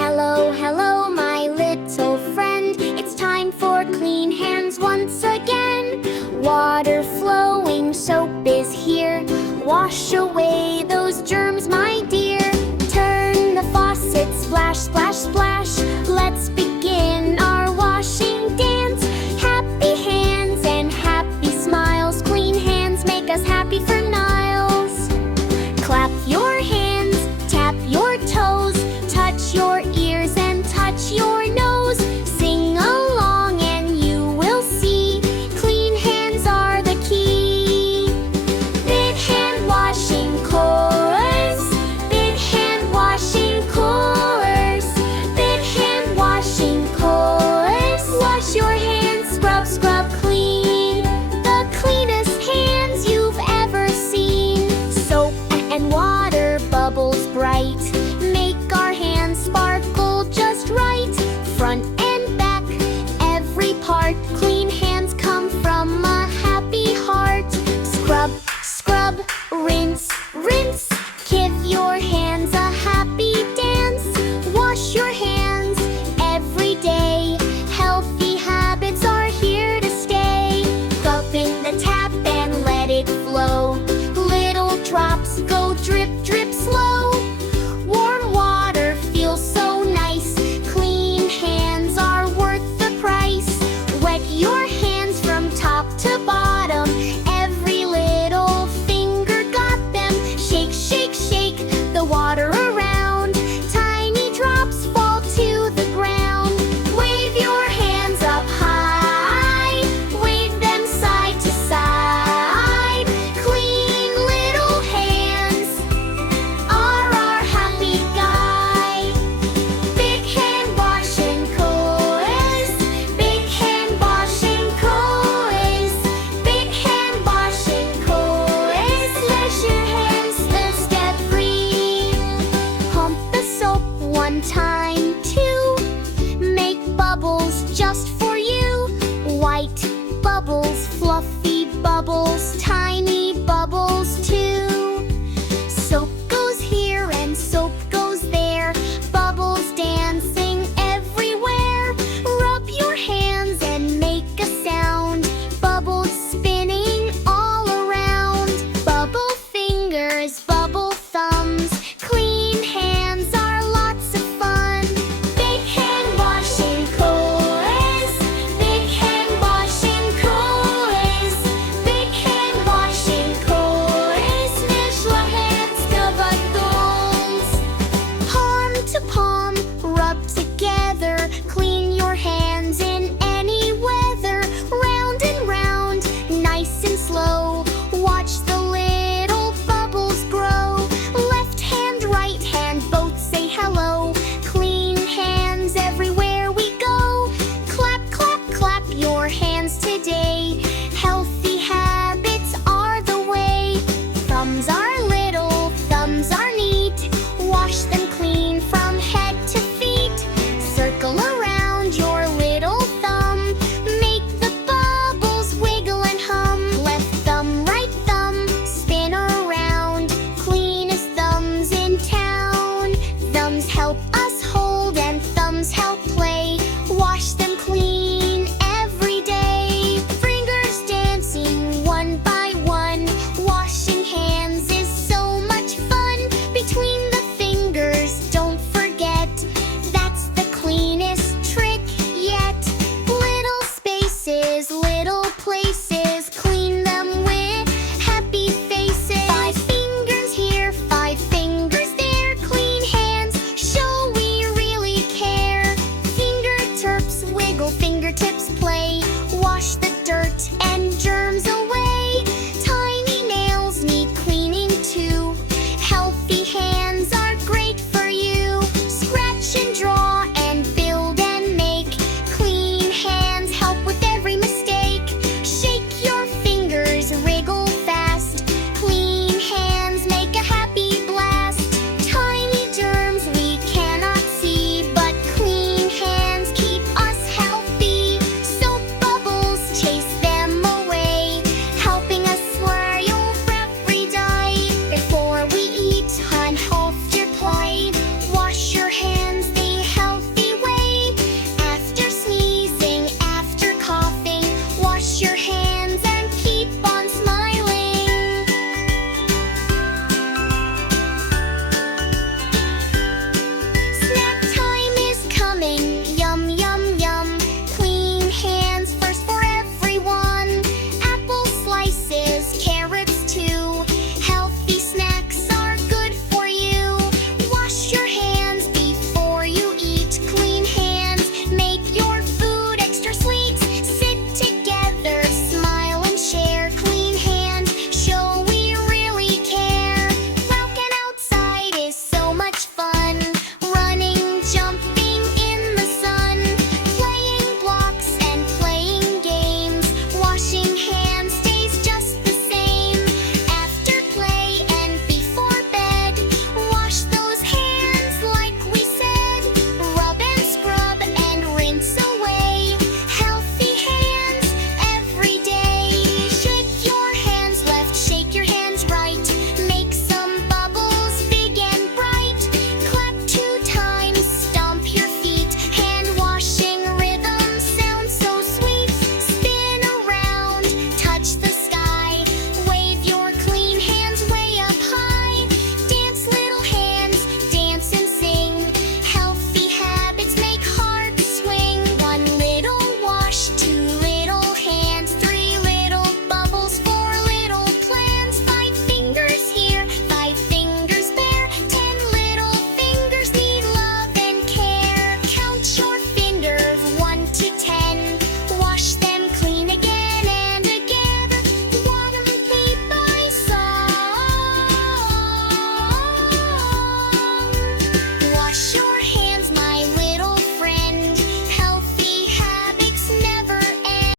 Hello, hello, my little friend. It's time for clean hands once again. Water flowing, soap is here. Wash away those germs, my dear. Turn the faucet, splash, splash, splash. Let's begin our washing dance. Happy hands and happy smiles. Clean hands make us happy for miles. Clap your hands, tap your toes, touch your ears and touch your nose. Sing along and you will see, clean hands are the key. Big hand washing course, big hand washing course, big hand washing course. Wash your hands, scrub, scrub clean, the cleanest hands you've ever seen. Soap and water bubbles bright, make our hands sparkle just right. Front and back, every part, clean hands come from a happy heart. Scrub, scrub, rinse, rinse, give your hands a happy dance. Wash your hands every day, healthy habits are here to stay. Cup in the tap and let it flow, little drops go drip, drip slow. Warm water feels so nice, clean hands are worth the price. Wet your hands from top to bottom, every little finger got them. Shake, shake, shake the water around, tiny drops fall to the ground. Wave your hands up high, wave them side to side. Clean little hands are our happy guide. Big hand washing course, big hand washing course, big hand washing course. Wash your hands step free. Pump the soap one time, two. Make bubbles just for you. White bubbles, fluffy bubbles, tiny bubbles too. Soap goes here and soap goes there, bubbles dancing everywhere. Rub your hands and make a sound, bubbles spinning all around. Bubble fingers, bubble thumbs, clean hands are lots of fun. Big hand washing course, big hand washing course, big hand washing course. Myszła hands kawadons. Palm to palm, rub together, clean your hands in any weather. Round and round, nice and slow, watch the little bubbles grow. Left hand, right hand, both say hello. Clean hands everywhere we go. Clap, clap, clap your hands today. Healthy habits are the way. Thumbs are little, thumbs are neat. Wash them clean from head to feet. Circle around your little thumb. Make the bubbles wiggle and hum. Left thumb, right thumb, spin around. Cleanest thumbs in town. Thumbs help us hold and thumbs help play. Wash them clean every day. Fingers dancing one by one. Washing hands is so much fun. Between the fingers, don't forget, that's the cleanest trick yet. Little spaces, little places, clean them with happy faces. 5 fingers here, 5 fingers there, clean hands show we sure.